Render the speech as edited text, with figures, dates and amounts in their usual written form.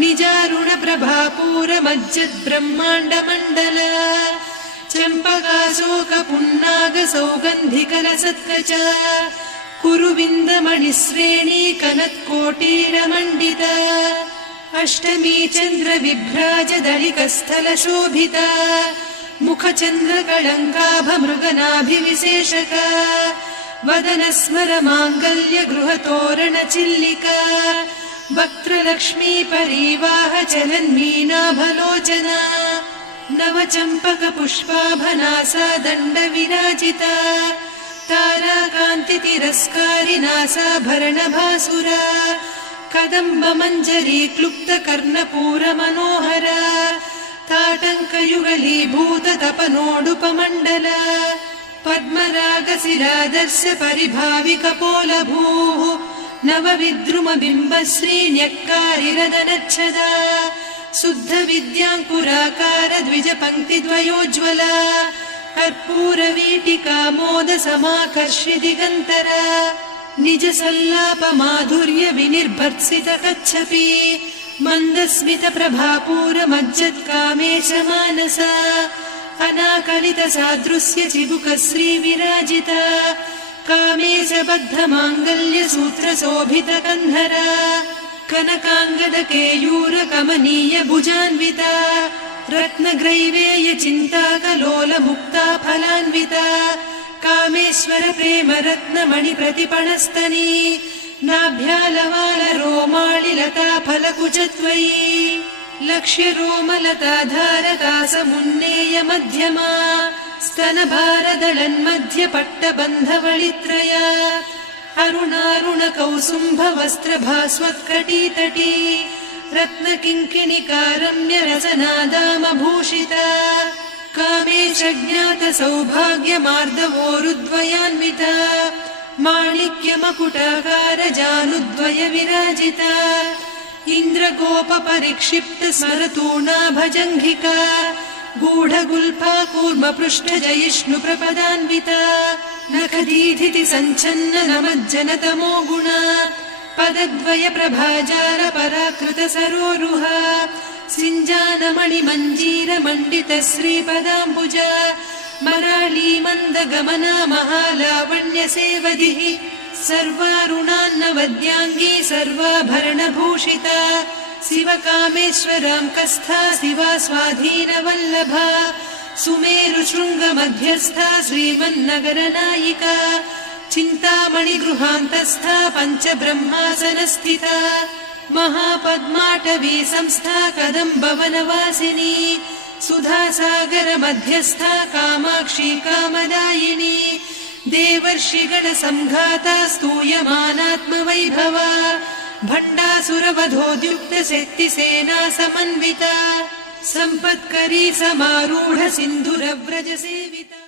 निजारुण प्रभापूर मज्जद् ब्रह्माण्ड मण्डल चम्पकाशोक पुन्नाग सौगन्धिकलसत्कच कुरुविन्द मणिश्रेणी कनत्कोटीर मण्डित अष्टमी चन्द्र विभ्राज दलिकस्थल शोभिता मुखचन्द्र कळङ्काभ मृगनाभिविशेषक वदन स्मर माङ्गल्य गृहतोरण चिल्लिका वक्त्रलक्ष्मी परिवाह चलन्मीनाभलोचना नवचम्पक पुष्पाभनासा दण्ड विराजिता ताराकान्ति तिरस्कारिनासाभरणभासुरा कदम्ब मञ्जरी क्लुप्त कर्णपूर मनोहर ताटङ्कयुगलीभूत तपनोडुपमण्डल पद्मरागशिलादर्श परिभाविकपोलभूः नवविद्रुम बिम्बश्रीन्यक्कारिरदनच्छदा शुद्ध विद्याङ्कुराकार द्विजपङ्क्तिद्वयोज्ज्वला कर्पूरवीटिका मोद समाकर्षि दिगन्तर निज सल्लाप माधुर्य विनिर्भर्त्सित कच्छपि मन्दस्मित प्रभापूर मज्जत् कामेश मानसा अनाकलित सादृश्य चिबुक श्री विराजिता कामेश बद्ध माङ्गल्य सूत्र शोभित कन्धर कनकाङ्गद केयूर कमनीय भुजान्विता रत्नग्रैवेय चिन्ताकलोल मुक्ता फलान्विता कामेश्वर प्रेम रत्नमणि प्रतिपणस्तनी नाभ्यालवाल रोमाळि लता फलकुचत्वयी लक्ष्य रोमलता धारका समुन्नेय मध्यमा स्तनभारदळन्मध्य पट्टबन्धवळित्रया अरुणारुण कौसुम्भ वस्त्र भास्वत्कटीतटी रत्नकिङ्किणिका रम्य रसनादामभूषिता कामेश ज्ञात सौभाग्य मार्दवोरुद्वयान्विता माणिक्य मकुटाकार जानुद्वय विराजिता इन्द्रगोप परिक्षिप्त स्मरतूणा भजङ्घिका गूढगुल्फा कूर्म पृष्ठ जयिष्णु प्रपदान्विता नखदीधिति सञ्छन्न नमज्जन तमो गुणा पदद्वय प्रभाजाल पराकृत सरोरुहा सिञ्जानमणि मञ्जीर मण्डित श्रीपदाम्बुजा मराळी मन्द गमना महालावण्य सेवधिः सर्वारुणान्नवद्याङ्गी सर्वाभरणभूषिता शिवकामेश्वराङ्कस्था शिवा स्वाधीनवल्लभा सुमेरु शृङ्ग मध्यस्था श्रीमन्नगरनायिका चिन्तामणि गृहान्तस्था पञ्चब्रह्मासनस्थिता महापद्माटवी संस्था कदम्बवनवासिनी सुधासागर मध्यस्था कामाक्षी कामदायिनी देवर्षिगण संघाता स्तूयमानात्मवैभवा भण्डासुरवधोद्युक्त शक्तिसेना समन्विता सम्पत्करी समारूढ सिन्धुरव्रज सेविता।